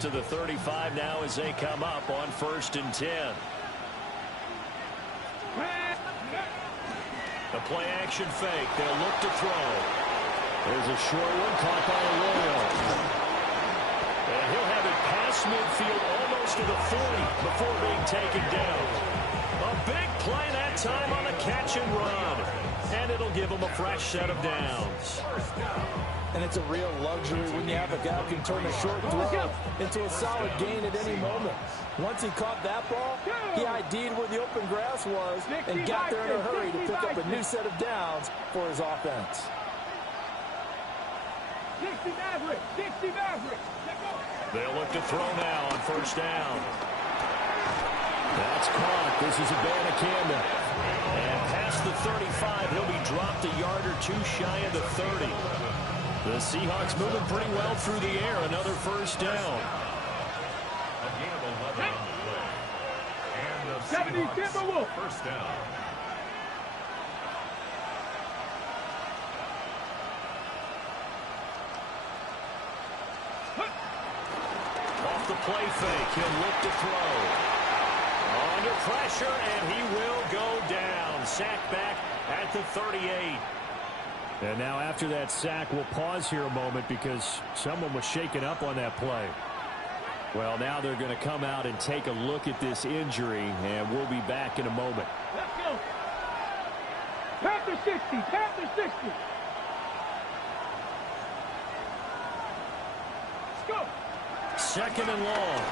to the 35 now as they come up on 1st and 10. The play-action fake. They'll look to throw. There's a short one caught by Arroyo. And he'll have it past midfield almost to the 40 before being taken down. A big play that time on the catch and run. And it'll give him a fresh set of downs. And it's a real luxury when you have a guy who can turn a short throw into a solid gain at any moment. Once he caught that ball, he ID'd where the open grass was and got there in a hurry to pick up a new set of downs for his offense. 60 Maverick, 60 Maverick. They'll look to throw now on 1st down. That's caught. This is Abanikanda. And past the 35, he'll be dropped a yard or two shy of the 30. The Seahawks moving pretty well through the air. Another 1st down. 70 Timberwolves. 1st down. Off the play fake, he'll look to throw. Under pressure, and he will go down. Sack back at the 38. And now after that sack, we'll pause here a moment because someone was shaken up on that play. Well, now they're going to come out and take a look at this injury, and we'll be back in a moment. Let's go. Panther 60, Panther 60. Let's go. 2nd and long.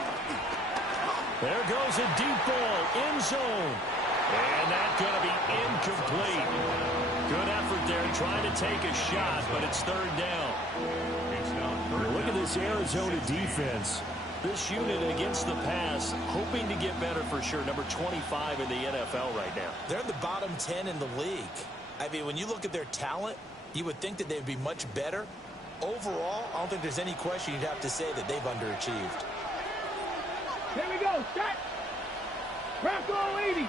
There goes a deep ball, end zone. And that's going to be incomplete. Good effort there trying to take a shot, but it's 3rd down. Look at this Arizona defense. This unit against the pass, hoping to get better for sure. Number 25 in the NFL right now. They're in the bottom 10 in the league. I mean, when you look at their talent, you would think that they'd be much better. Overall, I don't think there's any question you'd have to say that they've underachieved. Here we go. Set. Crack all 80.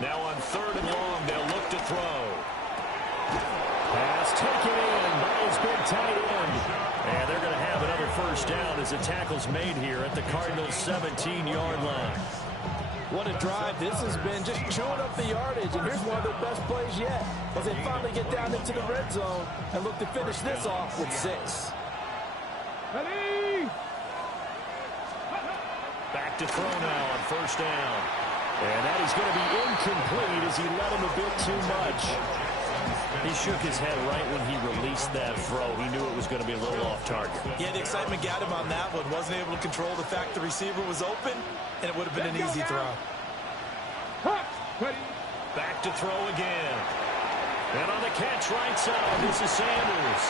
Now on 3rd and long, they'll look to throw. Pass taken in by his big tight end. And they're going to have another 1st down as the tackle's made here at the Cardinals' 17-yard line. What a drive this has been, just chewing up the yardage. And here's one of their best plays yet as they finally get down into the red zone and look to finish this off with 6. Ready? Back to throw now on 1st down. And that is going to be incomplete as he let him a bit too much. He shook his head right when he released that throw. He knew it was going to be a little off target. Yeah, the excitement got him on that one. Wasn't able to control the fact the receiver was open, and it would have been an easy throw. Back to throw again. And on the catch right side, this is Sanders.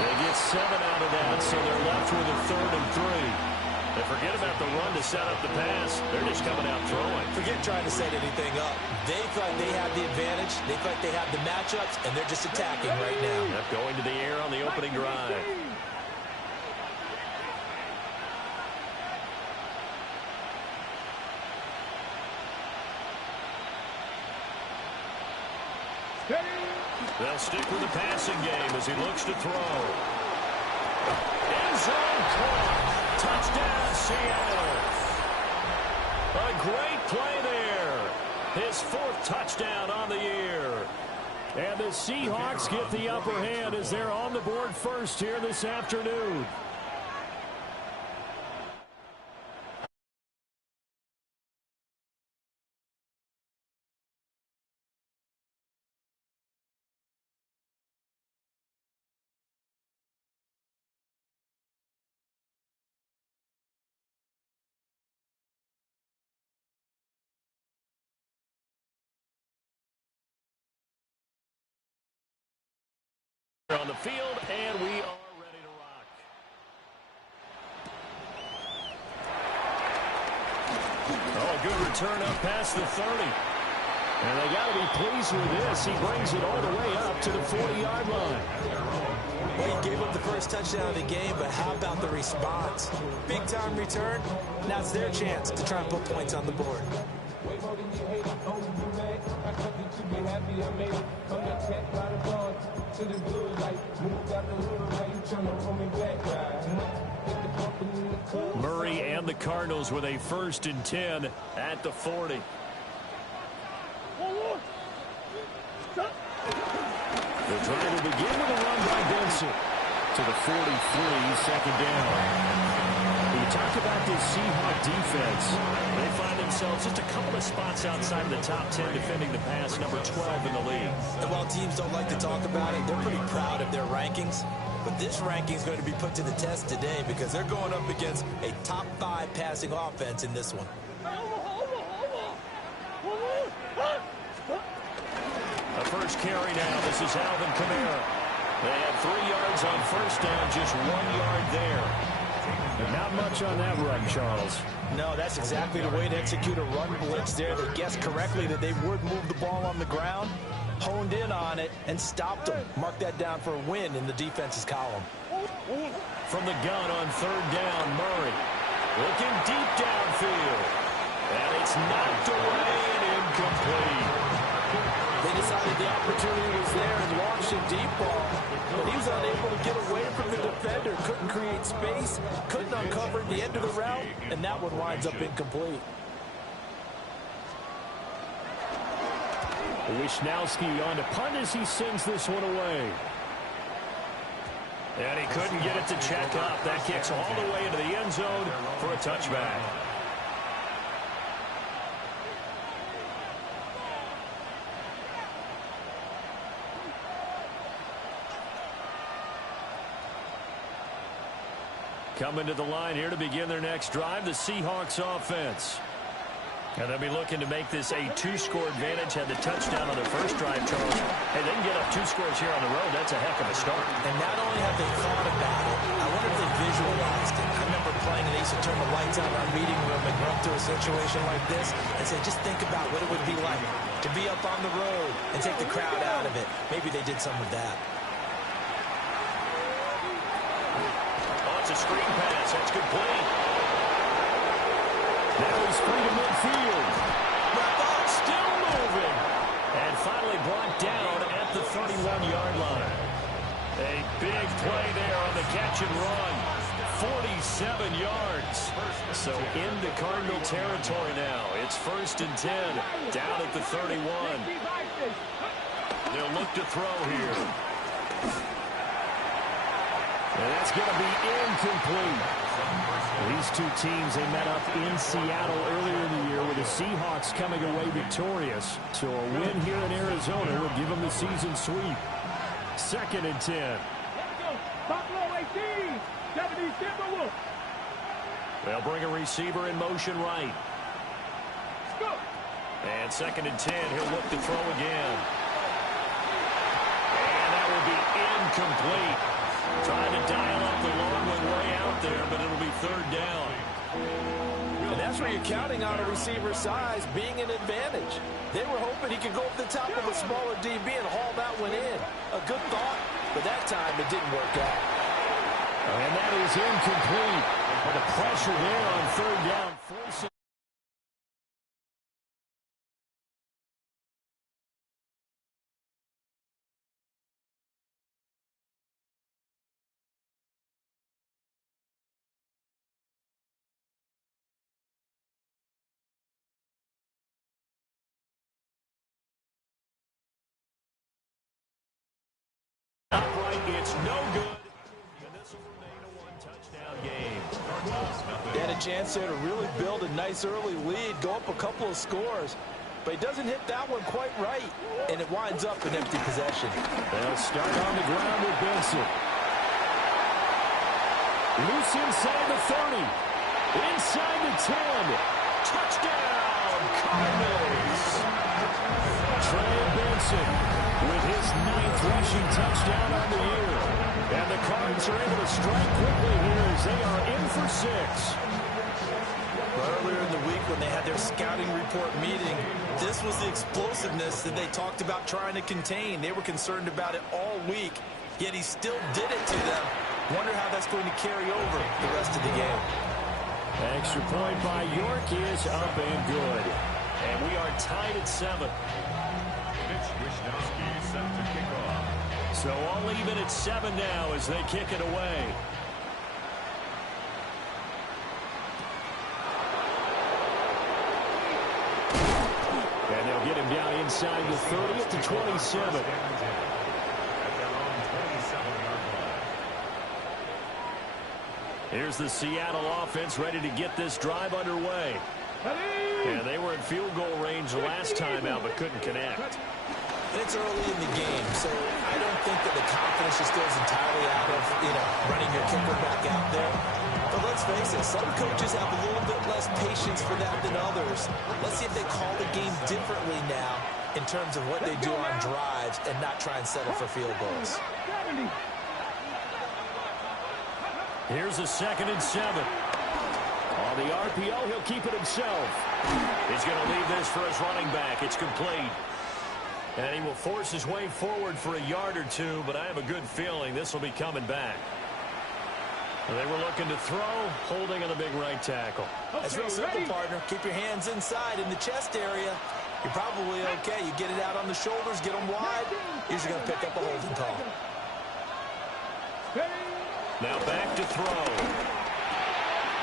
They get 7 out of that, so they're left with a 3rd and 3. And forget about the run to set up the pass. They're just coming out throwing. Forget trying to set anything up. They thought they had the advantage. They thought they had the matchups, and they're just attacking right now. Yep, going to the air on the opening drive. They'll stick with the passing game as he looks to throw. End zone caught. Touchdown, Seattle. A great play there. His 4th touchdown on the year. And the Seahawks get the upper hand as they're on the board first here this afternoon. On the field, and we are ready to rock. Oh, a good return up past the 30. And they got to be pleased with this. He brings it all the way up to the 40-yard line. Well, he gave up the first touchdown of the game, but how about the response? Big-time return. Now it's their chance to try and put points on the board. Murray and the Cardinals with a 1st and 10 at the 40. The drive will begin with a run by Benson to the 43, 2nd down. You talk about this Seahawks defense. They find themselves just a couple of spots outside of the top 10 defending the pass, number 12 in the league. And while teams don't like to talk about it, they're pretty proud of their rankings. But this ranking is going to be put to the test today because they're going up against a top 5 passing offense in this one. The first carry now. This is Alvin Kamara. They had 3 yards on 1st down, just 1 yard there. Not much on that run, Charles. No, that's exactly the way to execute a run blitz there. They guessed correctly that they would move the ball on the ground, honed in on it, and stopped them. Mark that down for a win in the defense's column. From the gun on 3rd down, Murray looking deep downfield. And it's knocked away and incomplete. They decided the opportunity was there and launched a deep ball, but he was unable to get away from the defender, couldn't create space, couldn't uncover the end of the route, and that one winds up incomplete. Wisnowski on to punt as he sends this one away. And he couldn't get it to check up. That kicks all the way into the end zone for a touchback. Coming to the line here to begin their next drive, the Seahawks offense. And they'll be looking to make this a 2-score advantage. Had the touchdown on their first drive, Charles. Hey, they can get up 2 scores here on the road. That's a heck of a start. And not only have they thought about it, I wonder if they visualized it. I remember playing, and they used to turn the lights on in our meeting room and run through a situation like this and say, just think about what it would be like to be up on the road and take the crowd out of it. Maybe they did some of that. It's a screen pass. That's complete. Now he's free to midfield. The ball still moving. And finally brought down at the 31-yard line. A big play there on the catch and run. 47 yards. So into Cardinal territory now. It's 1st and 10. Down at the 31. They'll look to throw here. And that's going to be incomplete. These two teams, they met up in Seattle earlier in the year with the Seahawks coming away victorious. So a win here in Arizona would give them the season sweep. 2nd and 10. They'll bring a receiver in motion right. And 2nd and 10, he'll look to throw again. And that will be incomplete. Trying to dial up the long one way out there, but it'll be 3rd down. And that's where you're counting on a receiver's size being an advantage. They were hoping he could go up the top of a smaller DB and haul that one in. A good thought, but that time it didn't work out. And that is incomplete. And the pressure there on 3rd down forcing. Upright, it's no good. And this will remain a 1-touchdown game. They had a chance there to really build a nice early lead, go up a couple of scores. But he doesn't hit that one quite right, and it winds up an empty possession. They'll start on the ground with Benson. Loose inside the 30. Inside the 10. Touchdown, Cardinals. Trey Benson with his 9th rushing touchdown on the year. And the Cards are able to strike quickly here as they are in for 6. Earlier in the week when they had their scouting report meeting, this was the explosiveness that they talked about trying to contain. They were concerned about it all week, yet he still did it to them. Wonder how that's going to carry over the rest of the game. Extra point by York is up and good. And we are tied at 7. Wisnowski set to kick. So all even at 7 now as they kick it away. And they'll get him down inside the 30 at the 27. Here's the Seattle offense ready to get this drive underway. And they were in field goal range last time out but couldn't connect. It's early in the game, so I don't think that the confidence just goes entirely out of, running your kicker back out there. But let's face it, some coaches have a little bit less patience for that than others. Let's see if they call the game differently now in terms of what they do on drives and not try and settle for field goals. Here's a 2nd and 7. On the RPO, he'll keep it himself. He's going to leave this for his running back. It's complete. And he will force his way forward for a yard or two, but I have a good feeling this will be coming back. They were looking to throw, holding on the big right tackle. That's real simple, partner. Keep your hands inside in the chest area. You're probably okay. You get it out on the shoulders, get them wide. Usually going to pick up a holding call. Now back to throw.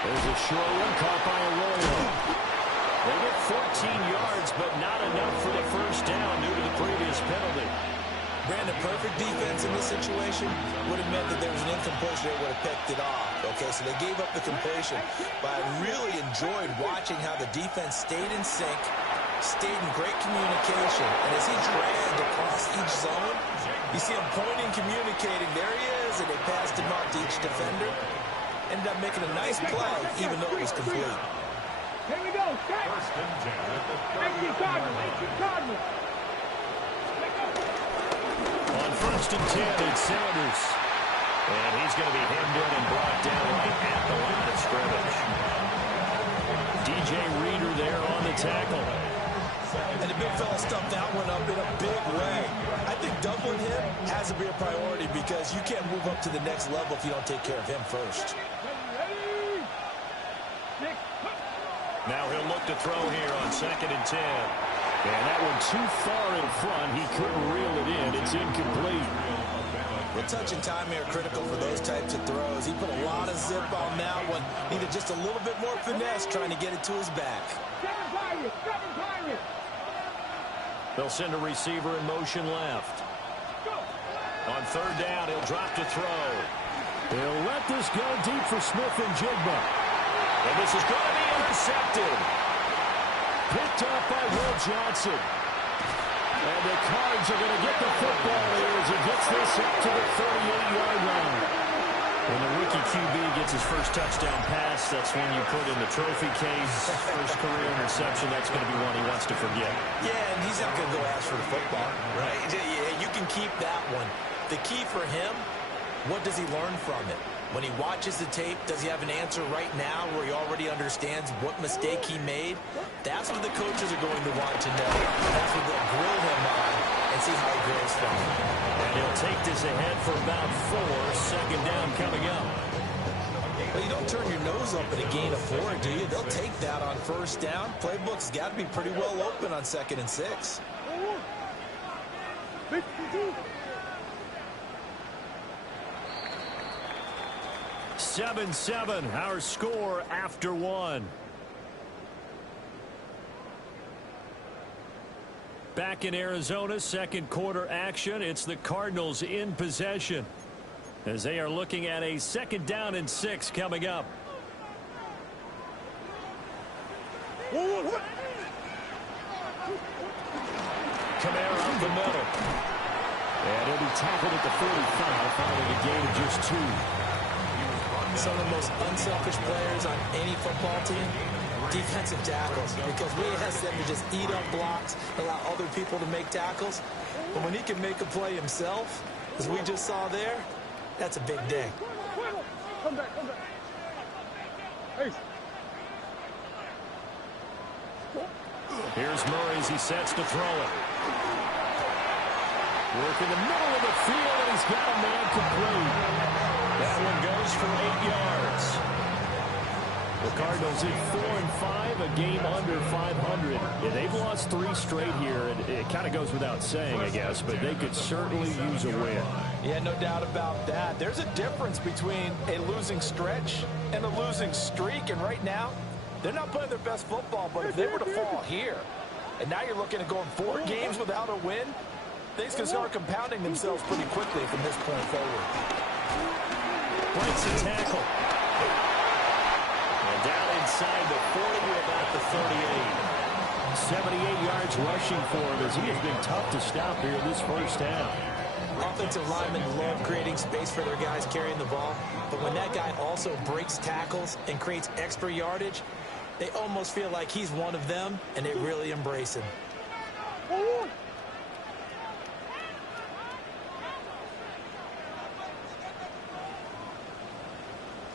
There's a short one caught by Arroyo. They get 14 yards, but not enough for the first down due to the previous penalty. Brandon, perfect defense in this situation would have meant that there was an incompletion. They would have picked it off. Okay, so they gave up the completion. But I really enjoyed watching how the defense stayed in sync, stayed in great communication. And as he dragged across each zone, you see him pointing, communicating. There he is, and they passed him off to each defender. Ended up making a nice play, even though it was complete. Here we go. Cardinals. On 1st and 10, it's Sanders. And he's going to be hemmed in and brought down right at the line of scrimmage. DJ Reader there on the tackle. And the big fella stuffed that one up in a big way. I think doubling him has to be a priority because you can't move up to the next level if you don't take care of him first. Now he'll look to throw here on 2nd and 10. And that one too far in front. He couldn't reel it in. It's incomplete. The touch and time here are critical for those types of throws. He put a lot of zip on that one. Needed just a little bit more finesse trying to get it to his back. They'll send a receiver in motion left. On 3rd down, he'll drop to throw. He'll let this go deep for Smith and Jigba. And this is going to be intercepted. Picked up by Will Johnson. And the Cards are going to get the football here as he gets this up to the 38-yard line. When the rookie QB gets his first touchdown pass, that's when you put in the trophy case. First career interception, that's going to be one he wants to forget. Yeah, and he's not going to go ask for the football, right? Yeah, you can keep that one. The key for him, what does he learn from it? When he watches the tape, does he have an answer right now where he already understands what mistake he made? That's what the coaches are going to want to know. That's what they'll grill him on and see how he grows from it. And he'll take this ahead for about 4. 2nd down coming up. Well, you don't turn your nose up at a gain of 4, do you? They'll take that on 1st down. Playbook's got to be pretty well open on 2nd and 6. 7-7, our score after 1. Back in Arizona, 2nd quarter action. It's the Cardinals in possession as they are looking at a 2nd down and 6 coming up. Kamara up the middle. And he'll be tackled at the 45 following a gain of just 2. Some of the most unselfish players on any football team, defensive tackles, because we ask them to just eat up blocks, allow other people to make tackles. But when he can make a play himself, as we just saw there, that's a big day. Come back. Hey. Here's Murray as he sets to throw it. Work in the middle of the field, and he's got a man complete. That one goes for 8 yards. The Cardinals in 4-5, a game under 500. Yeah, they've lost 3 straight here, and it kind of goes without saying, I guess, but they could certainly use a win. Yeah, no doubt about that. There's a difference between a losing stretch and a losing streak, and right now, they're not playing their best football, but if they were to fall here, and now you're looking at going 4 games without a win, things can start compounding themselves pretty quickly from this point forward. Breaks a tackle. And down inside the 40 to about the 38. 78 yards rushing for him as he has been tough to stop here this first half. Offensive linemen love creating space for their guys carrying the ball, but when that guy also breaks tackles and creates extra yardage, they almost feel like he's one of them, and they really embrace him.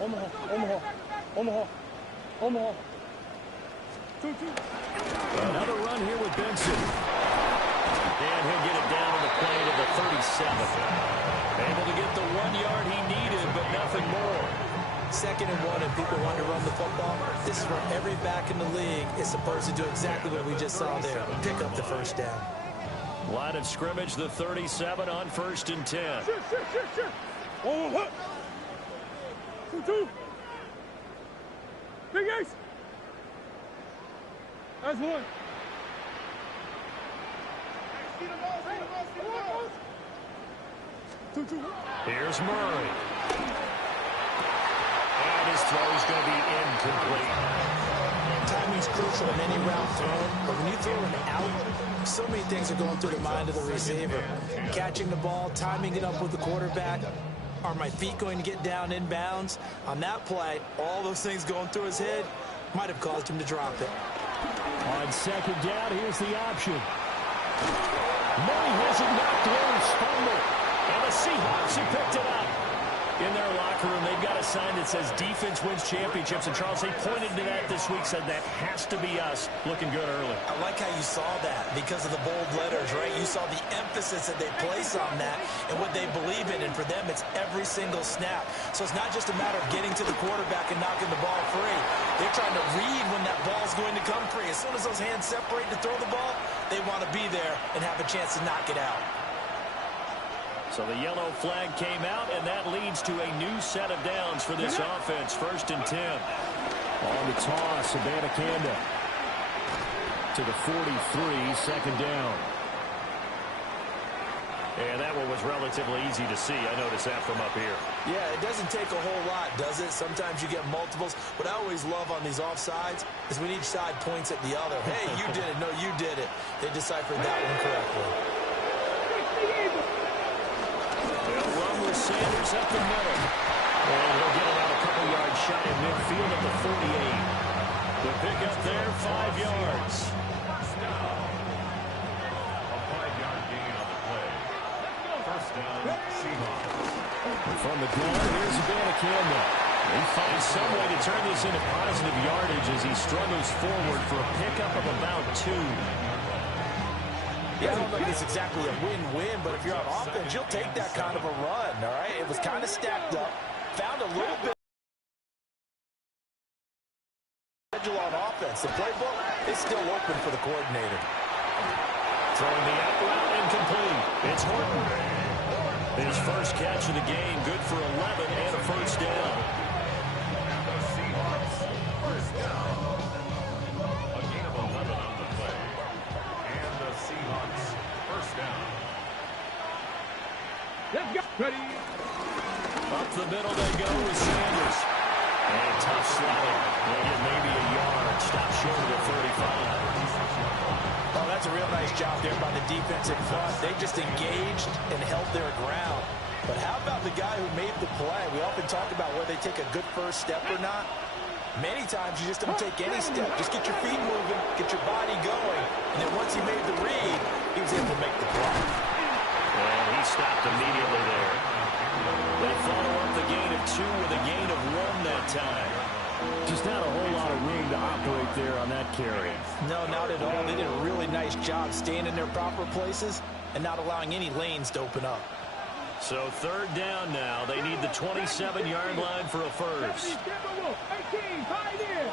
Omaha. Another run here with Benson. And he'll get it down on the play to the 37. Able to get the 1 yard he needed, but nothing more. 2nd and 1, and people want to run the football. This is where every back in the league is supposed to do exactly what we just saw there. Pick up the first down. Line of scrimmage, the 37 on 1st and 10. Sure. Oh, 2. Big ace. That's 1. Here's Murray. And his throw is going to be incomplete. Timing's crucial in any route thrown, but when you throw an out, so many things are going through the mind of the receiver. Catching the ball, timing it up with the quarterback. Are my feet going to get down in bounds? On that play, all those things going through his head might have caused him to drop it. On 2nd down, here's the option. Murray has it knocked loose, fumble. And the Seahawks have picked it up. In their locker room, they've got a sign that says defense wins championships. And Charles, they pointed to that this week, said that has to be us. Looking good early. I like how you saw that because of the bold letters, right? You saw the emphasis that they place on that and what they believe in. And for them, it's every single snap. So it's not just a matter of getting to the quarterback and knocking the ball free. They're trying to read when that ball's going to come free. As soon as those hands separate to throw the ball, they want to be there and have a chance to knock it out. So the yellow flag came out, and that leads to a new set of downs for this offense. 1st and 10. On the toss, Abanikanda to the 43, 2nd down. And that one was relatively easy to see. I noticed that from up here. Yeah, it doesn't take a whole lot, does it? Sometimes you get multiples. What I always love on these offsides is when each side points at the other. Hey, you did it. No, you did it. They deciphered that one correctly. Sanders up the middle. And he'll get about a couple yards shy of midfield at the 48. The pick up there, 5 yards. A 5-yard gain on the play. 1st down, Seahawks. From the gun, here's Abanikanda. He finds some way to turn this into positive yardage as he struggles forward for a pickup of about 2. Yeah, I don't know if it's exactly a win-win, but if you're on offense, you'll take that kind of a run, all right? It was kind of stacked up, found a little bit on offense. The playbook is still open for the coordinator. Throwing the out route incomplete. It's Horton. His first catch of the game, good for 11 and a 1st down. The Seahawks, 1st down. A gain of 11 on the play. And the Seahawks, 1st down. Let's go. Ready. Up the middle they go with Sanders. And tough slide. They'll get maybe a yard. Stop short of the 35. Oh, that's a real nice job there by the defense in front. They just engaged and held their ground. But how about the guy who made the play? We often talk about whether they take a good first step or not. Many times you just don't take any step. Just get your feet moving, get your body going. And then once he made the read, he was able to make the play. And he stopped immediately there. They follow up the gain of 2 with a gain of 1 that time. Just not a whole lot of room to operate there on that carry. No, not at all. They did a really nice job staying in their proper places and not allowing any lanes to open up. So third down now. They need the 27-yard line for a first. 18, Pioneer.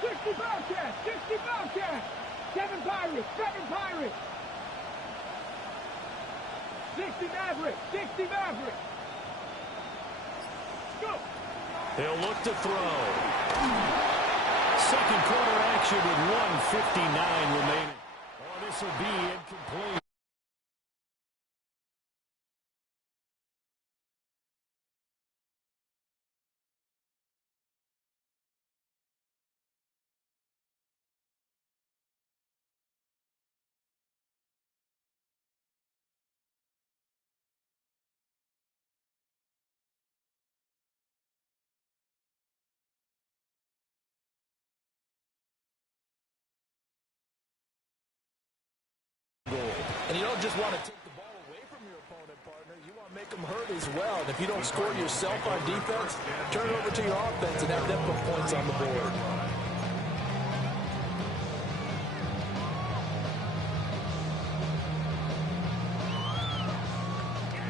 60 Bobcats, 60 Bobcats. 7 Pirates, 7 Pirates. 60 Mavericks, 60 Mavericks. Go. He'll look to throw. Second quarter action with 1:59 remaining. Oh, this will be incomplete. And you don't just want to take the ball away from your opponent, partner. You want to make them hurt as well. And if you don't score yourself on defense, turn it over to your offense and have them put points on the board.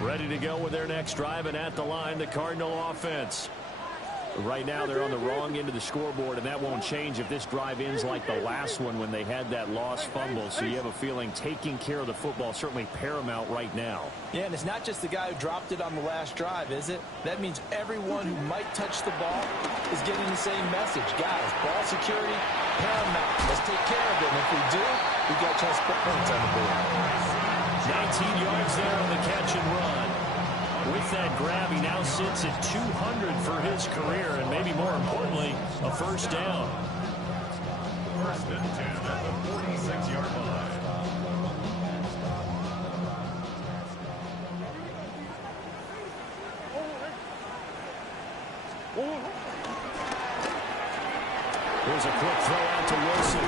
Ready to go with their next drive, and at the line, the Cardinal offense. Right now, they're on the wrong end of the scoreboard, and that won't change if this drive ends like the last one when they had that lost fumble. So you have a feeling taking care of the football certainly paramount right now. Yeah, and it's not just the guy who dropped it on the last drive, is it? That means everyone who might touch the ball is getting the same message. Guys, ball security, paramount. Let's take care of it. And if we do, we got a chance to put points on the board. 19 yards there on the catch and run. With that grab, he now sits at 200 for his career, and maybe more importantly, a first down. First and 10 at the 46-yard line. Here's a quick throw out to Wilson.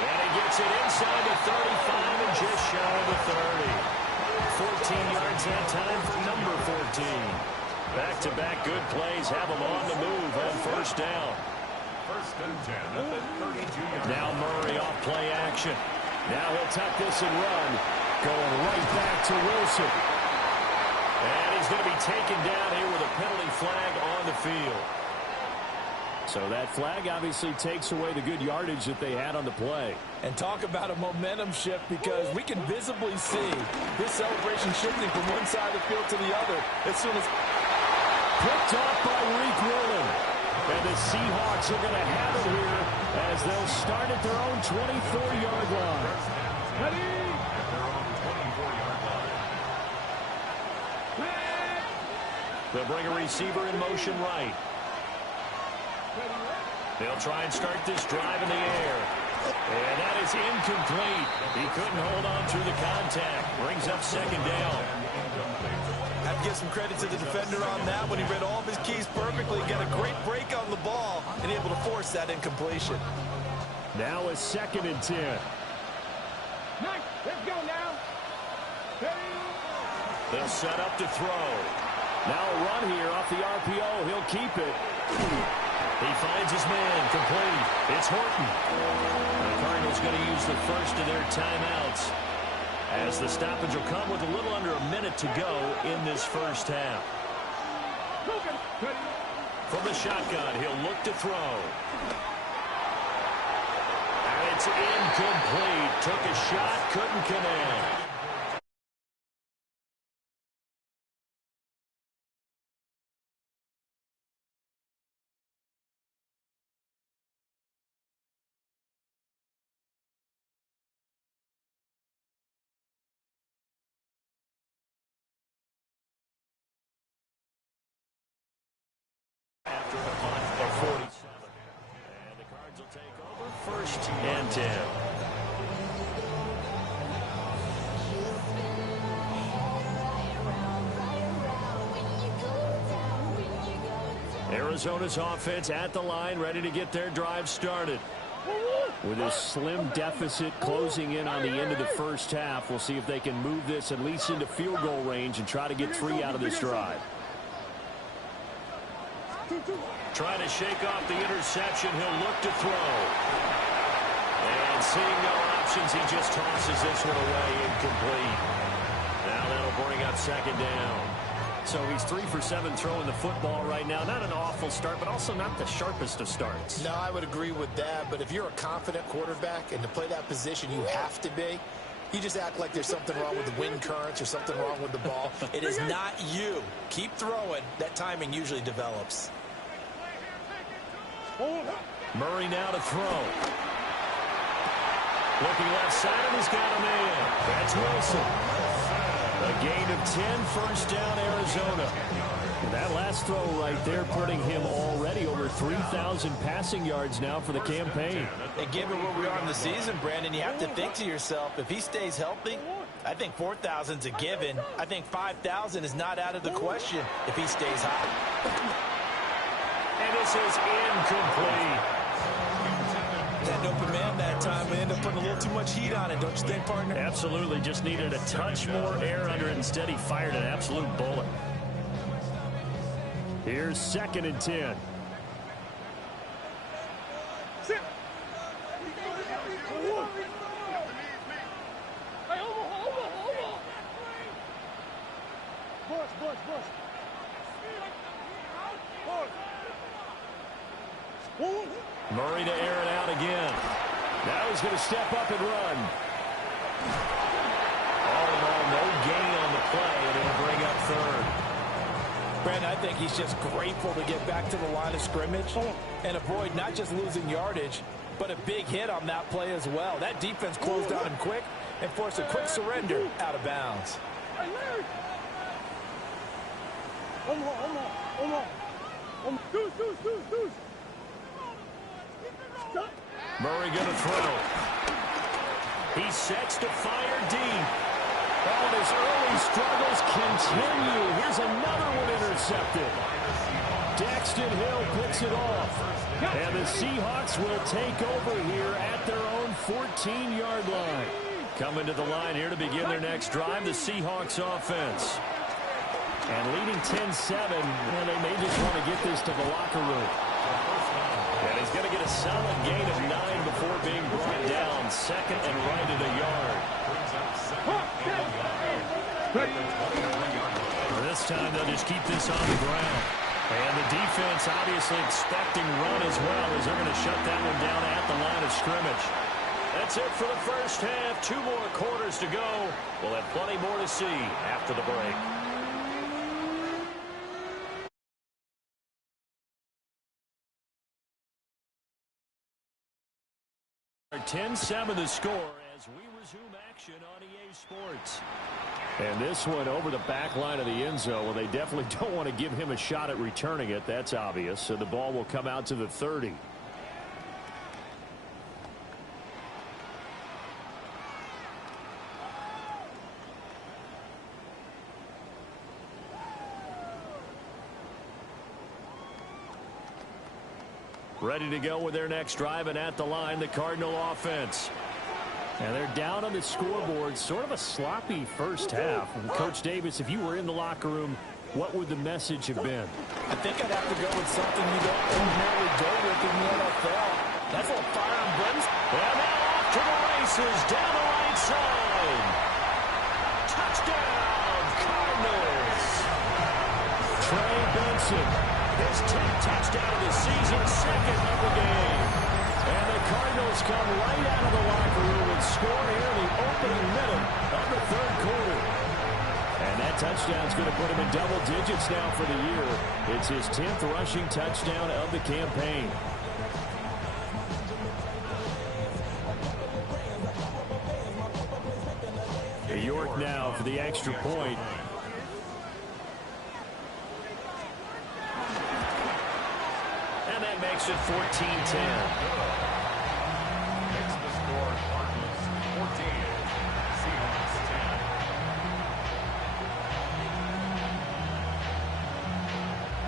And he gets it inside the 35 and just shy of the 30. 14 yards that time for number 14. Back-to-back good plays have him on the move on first down. First and 10 at the 32-yard line. Now Murray off play action. Now he'll tuck this and run. Going right back to Wilson. And he's going to be taken down here with a penalty flag on the field. So that flag obviously takes away the good yardage that they had on the play. And talk about a momentum shift, because we can visibly see this celebration shifting from one side of the field to the other as soon as... Picked off by Reek Willen. And the Seahawks are going to have it here as they'll start at their own 24-yard line. Ready? At their own 24-yard line. They'll bring a receiver in motion right. They'll try and start this drive in the air. And that is incomplete. He couldn't hold on through the contact. Brings up second down. I have to give some credit to the defender on that when he read all of his keys perfectly, got a great break on the ball, and able to force that incompletion. Now a second and 10. Nice. Let's go now. Ready? They'll set up to throw. Now a run here off the RPO. He'll keep it. He finds his man, complete. It's Horton. The Cardinals going to use the first of their timeouts, as the stoppage will come with a little under a minute to go in this first half. From the shotgun, he'll look to throw. And it's incomplete. Took a shot, couldn't connect. After a punt of 47. And the Cards will take over first and 10. Arizona's offense at the line, ready to get their drive started. With a slim deficit closing in on the end of the first half, we'll see if they can move this at least into field goal range and try to get 3 out of this drive. Trying to shake off the interception. He'll look to throw. seeing no options, he just tosses this one away, incomplete. Now that'll bring up second down. So he's 3 for 7 throwing the football right now. Not an awful start, but also not the sharpest of starts. No, I would agree with that. But if you're a confident quarterback and to play that position, you have to be. You just act like there's something wrong with the wind currents or something wrong with the ball. It is not you. Keep throwing. That timing usually develops. Murray now to throw. Looking left side, and he's got a man. That's Wilson. A gain of 10, first down, Arizona. And that last throw right there putting him already over 3,000 passing yards now for the campaign. And given where we are in the season, Brandon, you have to think to yourself, if he stays healthy, I think 4,000's a given. I think 5,000 is not out of the question if he stays hot. And this is incomplete. That open man that time, we end up putting a little too much heat on it, don't you think, partner? Absolutely, just needed a touch more air under it. Instead, he fired an absolute bullet. Here's 2nd and 10. Murray to air it out again. Now he's going to step up and run. All in all, no gain on the play, and it'll bring up 3rd. Brandon, I think he's just grateful to get back to the line of scrimmage and avoid not just losing yardage, but a big hit on that play as well. That defense closed on him quick and forced a quick surrender out of bounds. Murray going to throw. He sets to fire deep. Oh, his early struggles continue. Here's another one intercepted. Daxton Hill picks it off. And the Seahawks will take over here at their own 14-yard line. Coming to the line here to begin their next drive, the Seahawks offense. And leading 10-7, well, they may just want to get this to the locker room. And he's going to get a solid gain of 9 before being brought down. 2nd and right at a yard. This time they'll just keep this on the ground. And the defense obviously expecting run as well as they're going to shut that one down at the line of scrimmage. That's it for the first half. 2 more quarters to go. We'll have plenty more to see after the break. 10-7 the score as we resume action on EA Sports. And this one over the back line of the end zone. Well, they definitely don't want to give him a shot at returning it. That's obvious. So the ball will come out to the 30. Ready to go with their next drive, and at the line, the Cardinal offense. And they're down on the scoreboard. Sort of a sloppy first half. And Coach Davis, if you were in the locker room, what would the message have been? I think I'd have to go with something you don't ordinarily go with in the NFL. That's a fire and brimstone. And now off to the races, down the right side. Touchdown, Cardinals. Trey Benson, his 10th touchdown of the season, 2nd of the game. And the Cardinals come right out of the locker room and score here in the opening minute of the 3rd quarter. And that touchdown's going to put him in double digits now for the year. It's his 10th rushing touchdown of the campaign. York now for the extra point. And that makes it 14-10. Makes the score Cardinals 14, Seahawks 10.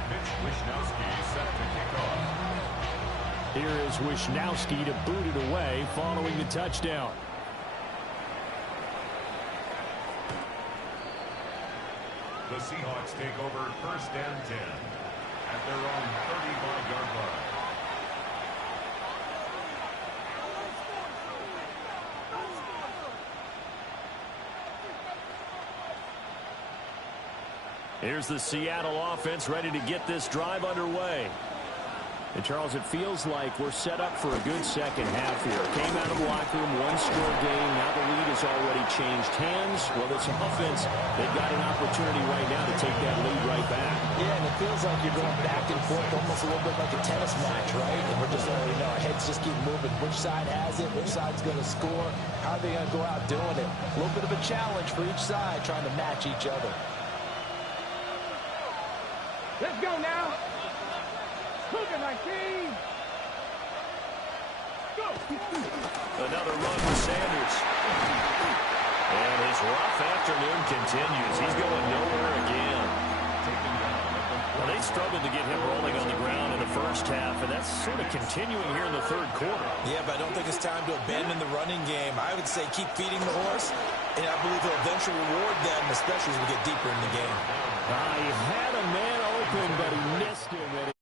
Mitch Wishnowsky set to kick off. Here is Wishnowsky to boot it away following the touchdown. The Seahawks take over 1st and 10 at their own 35-yard line. Here's the Seattle offense ready to get this drive underway. And, Charles, it feels like we're set up for a good second half here. Came out of the locker room, one-score game. Now the lead has already changed hands. Well, this offense, they've got an opportunity right now to take that lead right back. Yeah, and it feels like you're going back and forth almost a little bit like a tennis match, right? And we're just, our heads just keep moving. Which side has it? Which side's going to score? How are they going to go out doing it? A little bit of a challenge for each side trying to match each other. Let's go now. Hook it, my team. Go. Another run for Sanders. And his rough afternoon continues. He's going nowhere again. Well, they struggled to get him rolling on the ground in the first half, and that's sort of continuing here in the third quarter. Yeah, but I don't think it's time to abandon the running game. I would say keep feeding the horse, and I believe he'll eventually reward them, especially as we get deeper in the game. He had a man open, but he missed him.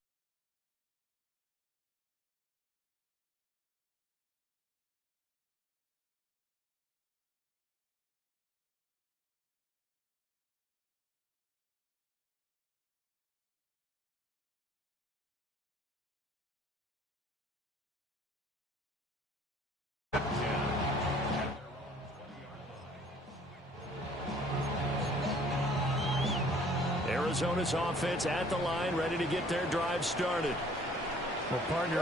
Arizona's offense at the line, ready to get their drive started. Well, partner,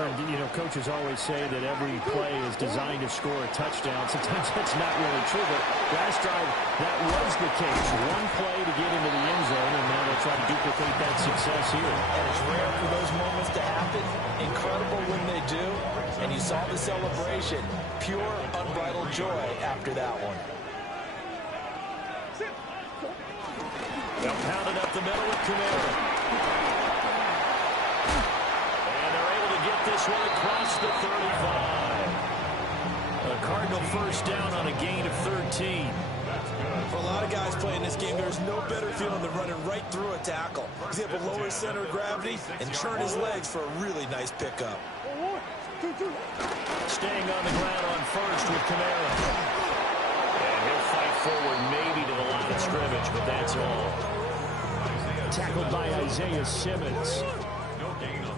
coaches always say that every play is designed to score a touchdown. Sometimes that's not really true, but last drive, that was the case. One play to get into the end zone, and now they'll try to duplicate that success here. And it's rare for those moments to happen. Incredible when they do. And you saw the celebration. Pure, unbridled joy after that one. They'll pound it up the middle with Kamara. And they're able to get this one across the 35. A Cardinal first down on a gain of 13. For a lot of guys playing this game, there's no better feeling than running right through a tackle. He's able to lower his center of gravity and turn his legs for a really nice pickup. Staying on the ground on first with Kamara. And he'll fight forward maybe to the line of scrimmage, but that's all. Tackled by Isaiah Simmons.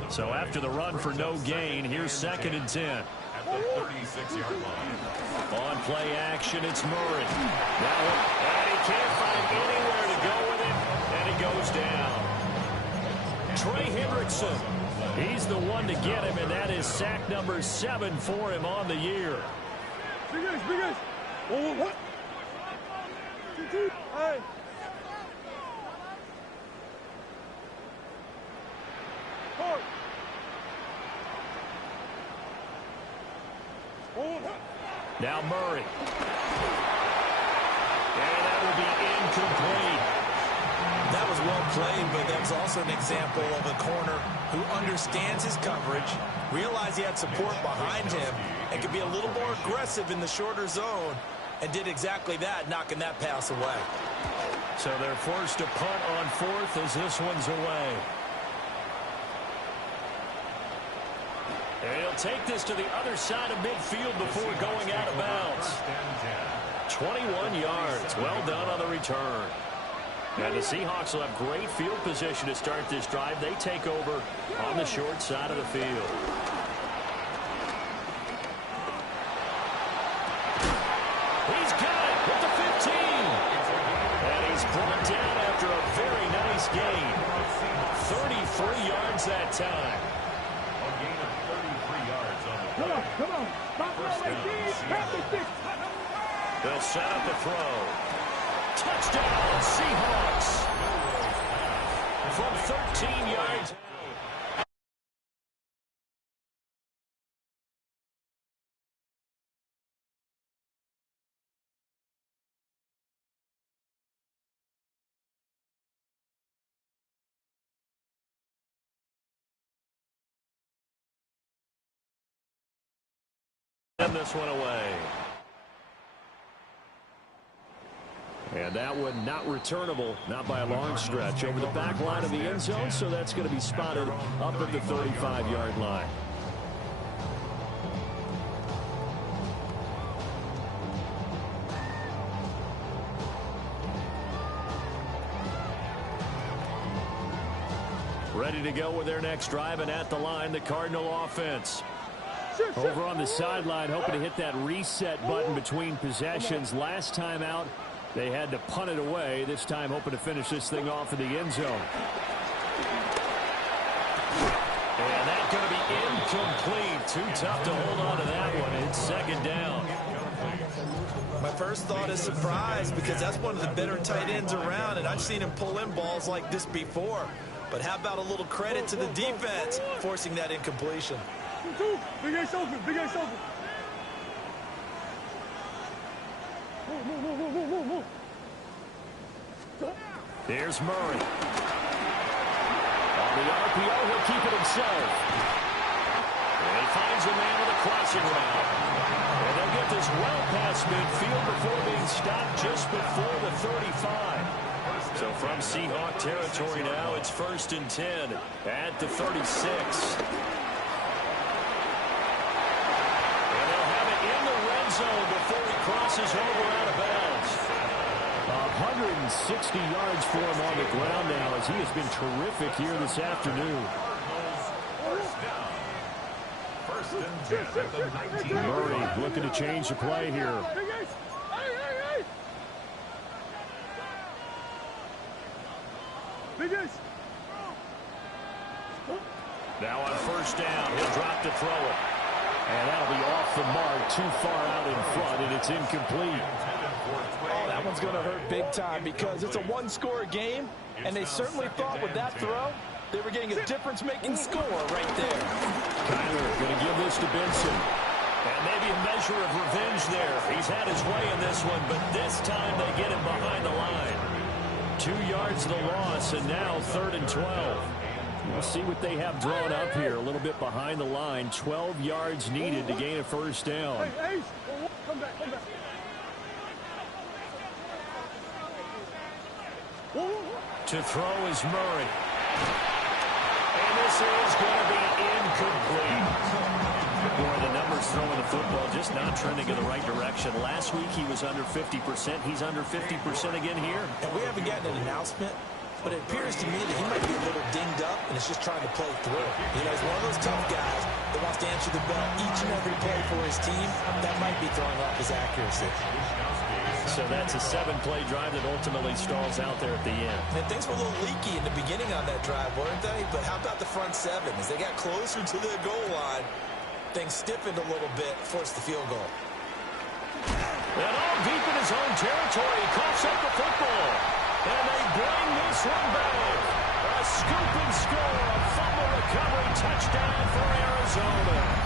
So after the run for no gain, here's 2nd and 10. At the 36-yard line. On play action, it's Murray. And he can't find anywhere to go with it, and he goes down. Trey Hendrickson, he's the one to get him, and that is sack number 7 for him on the year. Big guys. What? Hey. Now Murray. And that will be incomplete. That was well played, but that was also an example of a corner who understands his coverage, realized he had support behind him, and could be a little more aggressive in the shorter zone, and did exactly that, knocking that pass away. So they're forced to punt on 4th as this one's away. And he'll take this to the other side of midfield before going out of bounds. 21 yards. Well done on the return. And the Seahawks will have great field position to start this drive. They take over on the short side of the field. He's got it with the 15. And he's brought down after a very nice gain. 33 yards that time. A gain of 33 yards on the Come play. on. First down, Seattle. They'll set up the throw. Touchdown, Seahawks. From 13 yards. And this one away. And that one not returnable, not by a long stretch, over the back line of the end zone, so that's going to be spotted up at the 35-yard line. Ready to go with their next drive, and at the line, the Cardinal offense. Over on the sideline, hoping to hit that reset button between possessions. Last time out, they had to punt it away. This time, hoping to finish this thing off in the end zone. And that's going to be incomplete. Too tough to hold on to that one. It's second down. My first thought is surprise, because that's one of the better tight ends around, and I've seen him pull in balls like this before. But how about a little credit to the defense forcing that incompletion? Big ace open, big ace open. Move. Here's Murray. On the RPO, he'll keep it himself. And he finds a man with a crossing route. And they'll get this well past midfield before being stopped just before the 35. So from Seahawk territory now, it's 1st and 10 at the 36. And they'll have it in the red zone before he crosses over out of bounds. 160 yards for him on the ground now, as he has been terrific here this afternoon. First and 10 at the 19. Murray looking to change the play here. Now on 1st down, he'll drop to throw it. And that'll be off the mark, too far out in front, and it's incomplete. Oh, that one's going to hurt big time, because it's a one-score game, and they certainly thought with that throw they were getting a difference-making score right there. Kyler going to give this to Benson. And maybe a measure of revenge there. He's had his way in this one, but this time they get him behind the line. 2 yards the loss, and now 3rd and 12. We'll see what they have drawn up here. A little bit behind the line. 12 yards needed to gain a 1st down. Hey, come back. To throw is Murray. And this is going to be incomplete. Boy, the numbers throwing the football just not trending in the right direction. Last week he was under 50%. He's under 50% again here. And we haven't gotten an announcement, but it appears to me that he might be a little dinged up and is just trying to play through. You know, he's one of those tough guys that wants to answer the bell each and every play for his team. That might be throwing off his accuracy. So that's a 7-play drive that ultimately stalls out there at the end. And things were a little leaky in the beginning on that drive, weren't they? But how about the front 7? As they got closer to the goal line, things stiffened a little bit, forced the field goal. And all deep in his own territory, he coughs up the football. And they bring this one back. A scoop and score, a fumble recovery touchdown for Arizona.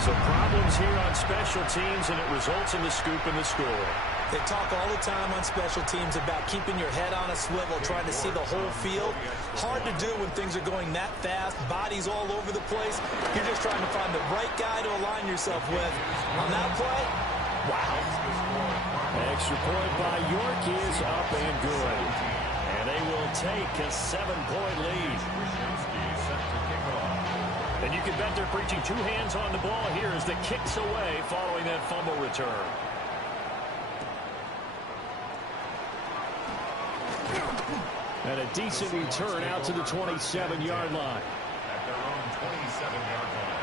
So problems here on special teams, and it results in the scoop and the score. They talk all the time on special teams about keeping your head on a swivel, trying to see the whole field. Hard to do when things are going that fast, bodies all over the place. You're just trying to find the right guy to align yourself with. On that play, wow. Extra point by York is up and good. And they will take a 7-point lead. And you can bet they're preaching 2 hands on the ball here as the kick's away following that fumble return. And a decent return out to the 27-yard line. At their own 27-yard line.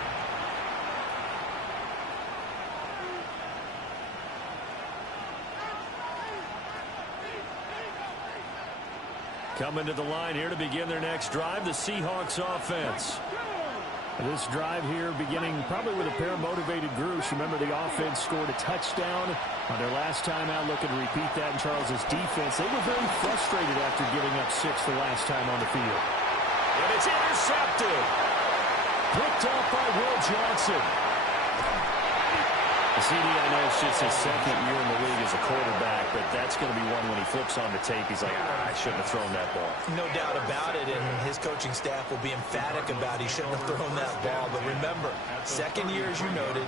Coming to the line here to begin their next drive, the Seahawks offense. This drive here beginning probably with a pair of motivated groups. Remember, the offense scored a touchdown on their last time out. Looking to repeat that in Charles's defense. They were very frustrated after giving up 6 the last time on the field. And it's intercepted. Picked up by Will Johnson. CD, I know it's just his 2nd year in the league as a quarterback, but that's going to be one when he flips on the tape. He's like, I shouldn't have thrown that ball. No doubt about it, and his coaching staff will be emphatic about he shouldn't have thrown that ball. But remember, 2nd year, as you noted,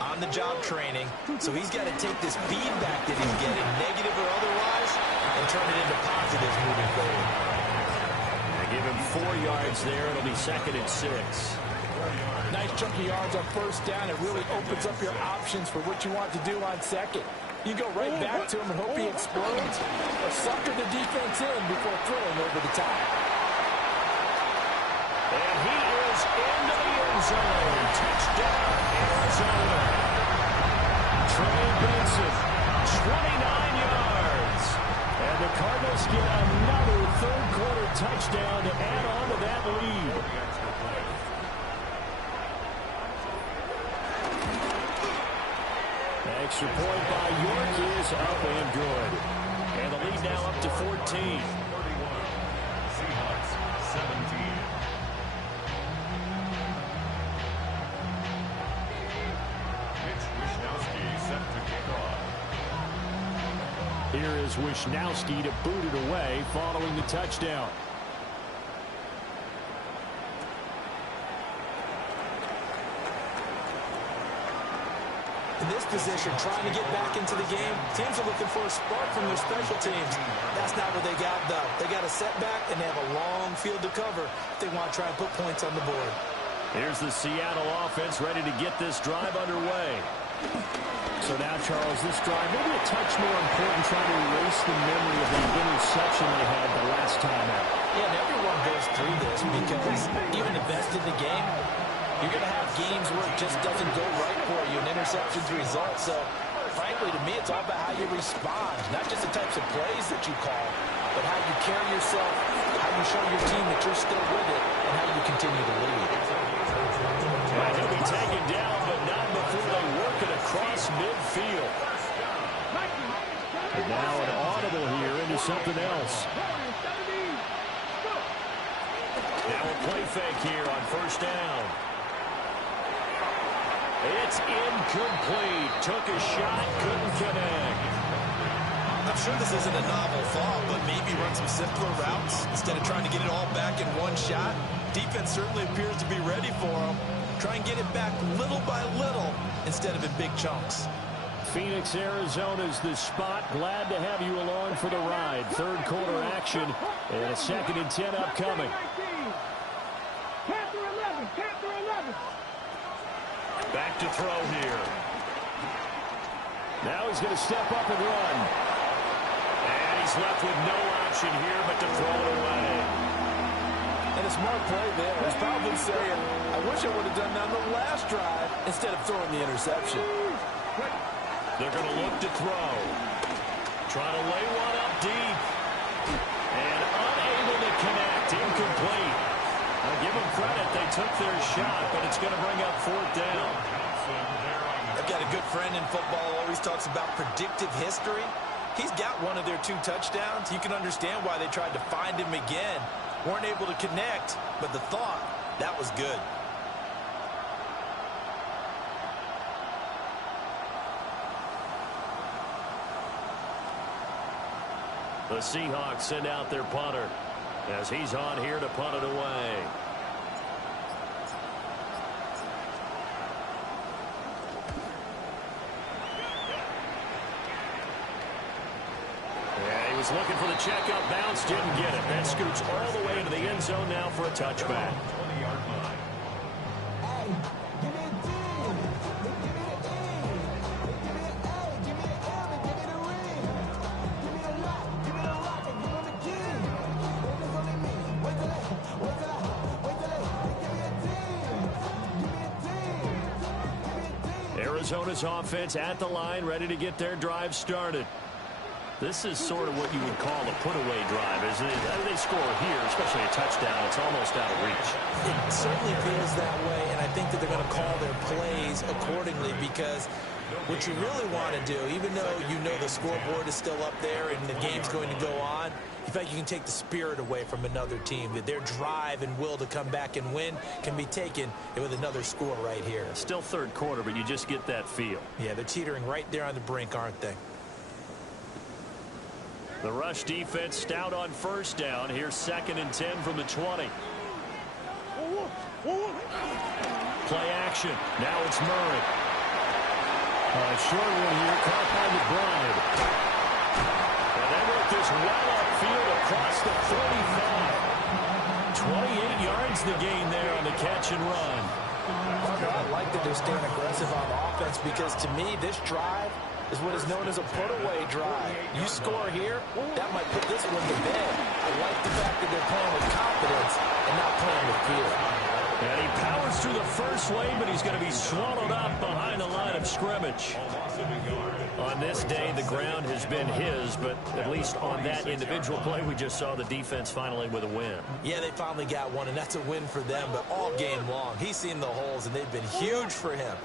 on-the-job training, so he's got to take this feedback that he's getting, negative or otherwise, and turn it into positives moving forward. They give him 4 yards there. It'll be 2nd and 6. Nice chunky yards on first down. It really opens up your options for what you want to do on second. You go right back to him and hope he explodes, or sucker the defense in before throwing over the top. And he is into the end zone. Touchdown, Arizona. Trey Benson, 29 yards. And the Cardinals get another third-quarter touchdown to add on to that lead. Extra point by York is up and good. And the lead now up to 14. 31. Seahawks 17. Mitch Wishnowsky set to kick off. Here is Wishnowsky to boot it away following the touchdown. In this position, trying to get back into the game, teams are looking for a spark from their special teams. That's not what they got, though. They got a setback, and they have a long field to cover if they want to try and put points on the board. Here's the Seattle offense ready to get this drive underway. So now, Charles, this drive maybe a touch more important, trying to erase the memory of the interception they had the last time out. Yeah, and everyone goes through this because even the best in the game, you're going to have games where it just doesn't go right for you, and interceptions result. So, frankly, to me, it's all about how you respond, not just the types of plays that you call, but how you carry yourself, how you show your team that you're still with it, and how you continue to lead. Well, he'll be taken down, but not before they work it across midfield. And now an audible here into something else. Now a play fake here on first down. It's incomplete. Took a shot, couldn't connect. I'm sure this isn't a novel thought, but maybe run some simpler routes instead of trying to get it all back in one shot. Defense certainly appears to be ready for him. Try and get it back little by little instead of in big chunks. Phoenix, Arizona's the spot. Glad to have you along for the ride. Third quarter action and a 2nd and 10 upcoming. Panther 11, Panther 11. Back to throw here. Now he's going to step up and run. And he's left with no option here but to throw it away. And a smart play there. He's probably saying, I wish I would have done that on the last drive instead of throwing the interception. They're going to look to throw. Trying to lay one up deep. And unable to connect. Incomplete. I'll give them credit. They took their shot, but it's going to bring up 4th down. I've got a good friend in football who always talks about predictive history. He's got one of their 2 touchdowns. You can understand why they tried to find him again. Weren't able to connect, but the thought, that was good. The Seahawks send out their punter as he's on here to punt it away. Yeah, he was looking for the checkup bounce, didn't get it. That scoots all the way into the end zone now for a touchback. 20-yard line. Arizona's offense at the line, ready to get their drive started. This is sort of what you would call a put-away drive, isn't it? They score here, especially a touchdown. It's almost out of reach. It certainly feels that way, and I think that they're going to call their plays accordingly because what you really want to do, even though you know the scoreboard is still up there and the game's going to go on, in fact, you can take the spirit away from another team. That their drive and will to come back and win can be taken with another score right here. Still third quarter, but you just get that feel. Yeah, they're teetering right there on the brink, aren't they? The rush defense stout on first down. Here's 2nd and 10 from the 20. Play action. Now it's Murray. Short one here. Caught by McBride. And they work this well upfield across the 35. 28 yards the gain there on the catch and run. I like that they're staying aggressive on offense because, to me, this drive is what is known as a put-away drive. You score here, that might put this one to bed. I like the fact that they're playing with confidence and not playing with fear. And he powers through the first wave, but he's going to be swallowed up behind the line of scrimmage. On this day, the ground has been his, but at least on that individual play, we just saw the defense finally with a win. Yeah, they finally got one, and that's a win for them, but all game long, he's seen the holes, and they've been huge for him.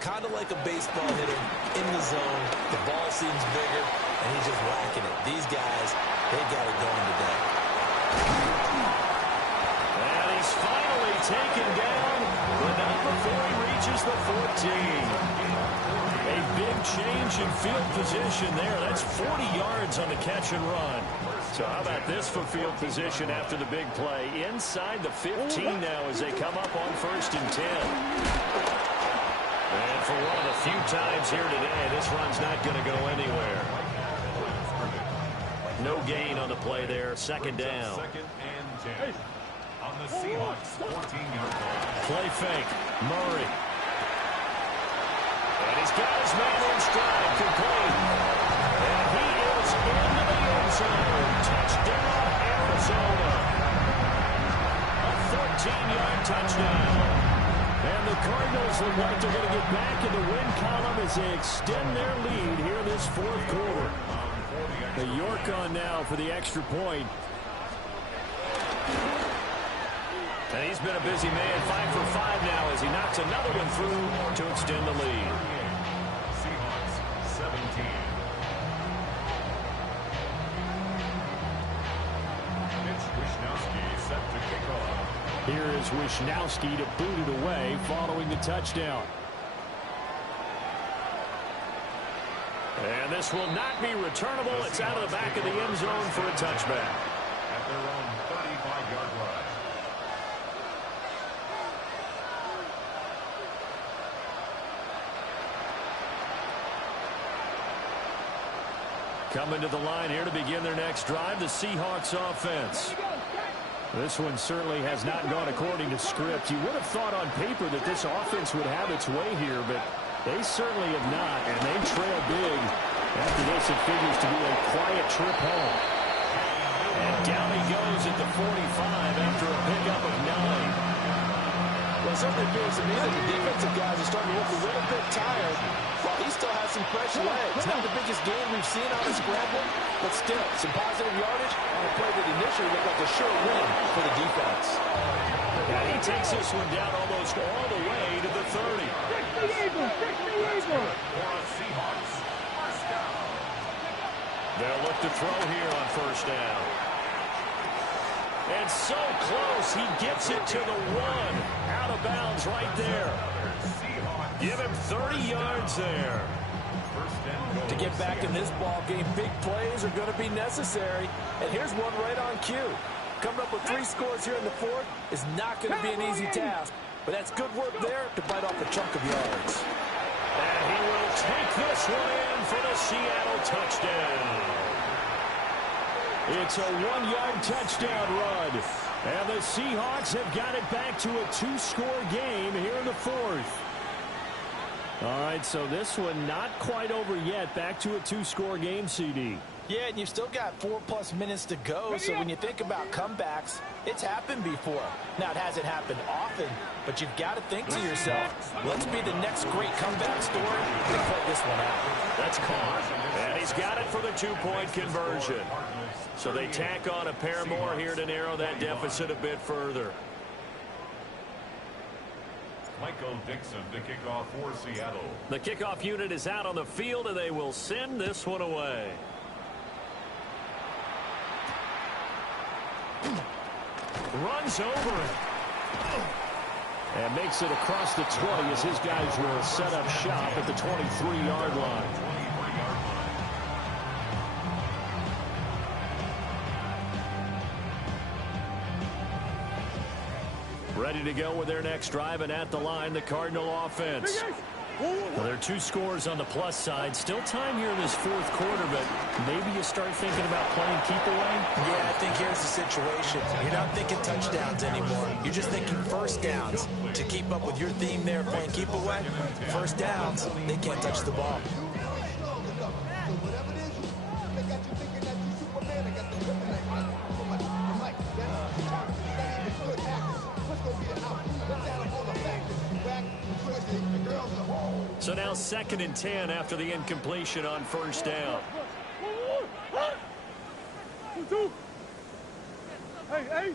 Kind of like a baseball hitter in the zone. The ball seems bigger, and he's just whacking it. These guys, they got it going today. And he's finally taken down, but not before he reaches the 14. A big change in field position there. That's 40 yards on the catch and run. So how about this for field position after the big play? Inside the 15 now as they come up on 1st and 10. And for one of the few times here today, this run's not going to go anywhere. No gain on the play there. 2nd down. 2nd and 10 on the Seahawks 14-yard line. Play fake. Murray. And he's got his man in stride, complete. And he is into the end zone. Touchdown, Arizona. A 14-yard touchdown. And the Cardinals look like they're going to get back in the win column as they extend their lead here in this 4th quarter. The York on now for the extra point. And he's been a busy man, 5 for 5 now as he knocks another one through to extend the lead. Seahawks 17. Mitch Wishnowsky set to kick off. Here is Wishnowsky to boot it away following the touchdown. And this will not be returnable. It's out of the back of the end zone for a touchback. At their own 35-yard line. Coming to the line here to begin their next drive, the Seahawks offense. This one certainly has not gone according to script. You would have thought on paper that this offense would have its way here, but they certainly have not, and they trail big. After this, it figures to be a quiet trip home. And down he goes at the 45 after a pickup of 9. Well, it certainly appears to me that the defensive guys are starting to look a little bit tired, while he still has some fresh legs. Not the biggest gain we've seen on a scramble, but still, some positive yardage on a play that initially looked like a sure win for the defense. And he takes this one down almost all the way to the 30. Fix the Eagles! Fix the Eagles! For a Seahawks first down. They'll look to throw here on 1st down. And so close, he gets it to the 1. Out of bounds right there. Give him 30 yards there. To get back in this ball game, big plays are going to be necessary. And here's one right on cue. Coming up with 3 scores here in the 4th is not going to be an easy task. But that's good work there to bite off a chunk of yards. And he will take this one in for the Seattle touchdown. It's a 1-yard touchdown run. And the Seahawks have got it back to a 2-score game here in the 4th. All right, so this one not quite over yet. Back to a 2-score game, CD. Yeah, and you've still got 4+ minutes to go, so when you think about comebacks, it's happened before. Now, it hasn't happened often, but you've got to think to yourself, let's be the next great comeback story and play this one out. That's caught. And he's got it for the 2-point conversion. So they tack on a pair more here to narrow that deficit a bit further. Michael Dixon to kick off for Seattle. The kickoff unit is out on the field, and they will send this one away. Runs over it. And makes it across the 20 as his guys will set up shop at the 23-yard line. Ready to go with their next drive, and at the line, the Cardinal offense. Well, there are 2 scores on the plus side. Still time here in this fourth quarter, but maybe you start thinking about playing keep away? Yeah, I think here's the situation. You're not thinking touchdowns anymore. You're just thinking first downs. To keep up with your theme there, playing keep away, first downs, they can't touch the ball. So now 2nd and 10 after the incompletion on first down. Hey.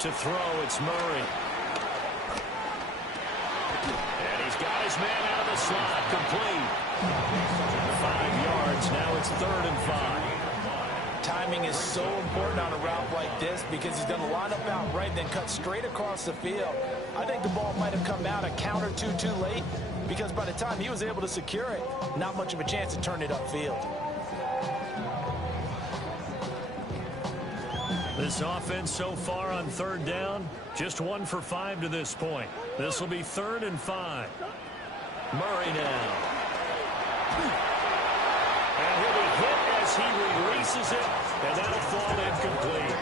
To throw, it's Murray. And he's got his man out of the slot, complete. 5 yards, now it's 3rd and 5. Timing is so important on a route like this because he's going to line up out right, then cut straight across the field. I think the ball might have come out a count or two too late because by the time he was able to secure it, not much of a chance to turn it upfield. This offense so far on 3rd down, just 1 for 5 to this point. This will be 3rd and 5. Murray now. And he'll be hit as he releases it, and that'll fall incomplete.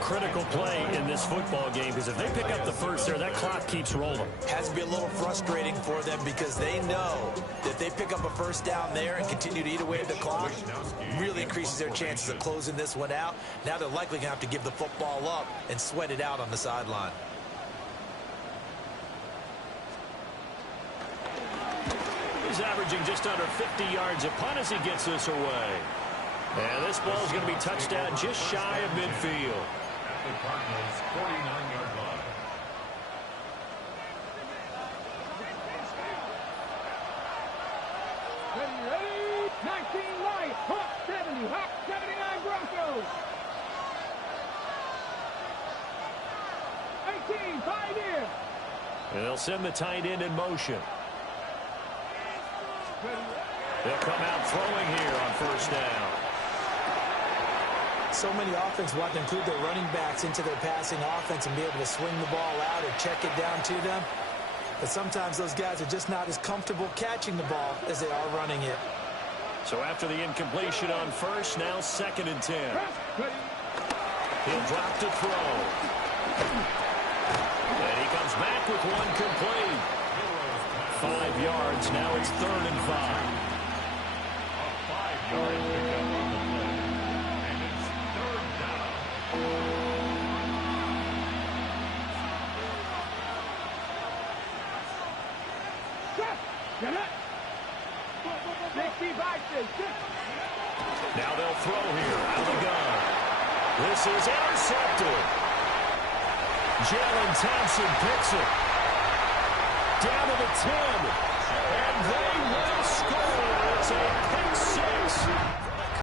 Critical play in this football game because if they pick up the first there, that clock keeps rolling. Has to be a little frustrating for them because they know that if they pick up a first down there and continue to eat away at the clock, really increases their chances of closing this one out. Now they're likely going to have to give the football up and sweat it out on the sideline. He's averaging just under 50 yards a punt as he gets this away. And this ball is going to be touched down just shy of midfield. At the Cardinals' 49-yard line. Ready? 19 Lions, Hawk 70, Hawk 79 Broncos. 18, Pioneer. And they'll send the tight end in motion. They'll come out throwing here on first down. So many offenses want to include their running backs into their passing offense and be able to swing the ball out or check it down to them. But sometimes those guys are just not as comfortable catching the ball as they are running it. So after the incompletion on first, now 2nd and 10. He'll drop to throw. And he comes back with one complete. 5 yards, now it's 3rd and 5. A 5-yard pickup on the play. And it's 3rd down. Now they'll throw here out of the gun. This is intercepted. Jalen Thompson picks it. Down to the 10. And they will score. It's a